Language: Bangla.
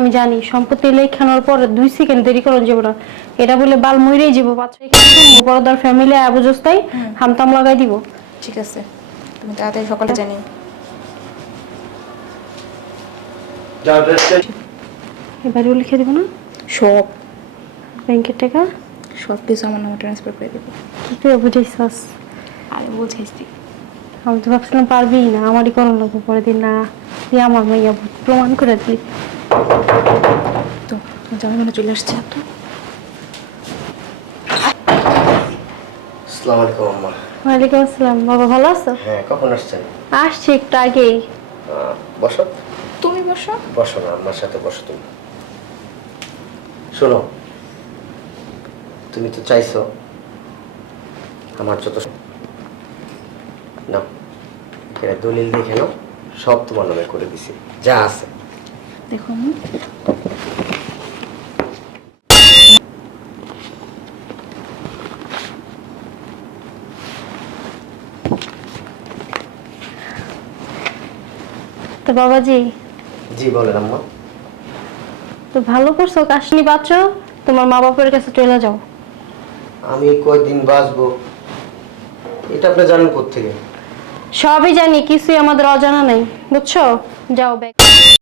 আমি জানি সম্পত্তি লেখানোর পর 2 সেকেন্ড দেরি করন যাব না। এটা বলে বাল মইরেই যাব বাচ্চা বড়দার ফ্যামিলি আবুজস্তাই হামতাম লাগাই দিব। ঠিক আছে, তুমি তাড়াতাড়ি সকালে জানিও। যাও ড্রেস চেঞ্জ। এবারেও লিখে দিব না সব ব্যাংকের টাকা সব কিছু আমার নামে ট্রান্সফার করে দেবো। কি করে বুঝাইছাস? আরে বুঝাইছি। আমি তো ভাবছিলাম পারবি না, আমারই করণ লাগবো পরের দিন। না তুই আমার মাইয়া প্রমাণ করে দিলি। তো জামাই মনে চলে আসছে তো। আসসালামু আলাইকুম আম্মা। ওয়ালাইকুম আসসালাম। বাবা ভালো আছো? হ্যাঁ, কখন আসছেন? আসছি একটু আগেই। বসো। তুমি বসো। বসো না, আমার সাথে বসো তুমি। শোনো, তুমি তো চাইছো আমার যত না এখানে দলিল দেখে নাও, সব তোমার নামে করে দিছি যা আছে। দেখো আমি তো বাবাজি জি বলেন আম্মা। তো ভালো করছো, কাশনি বাঁচো, তোমার মা বাপের কাছে চলে যাও। আমি কয়দিন বাঁচবো এটা আপনি জানেন কোত্থেকে? সবই জানি, কিছুই আমাদের অজানা নাই, বুঝছো? যাও ব্যাগ।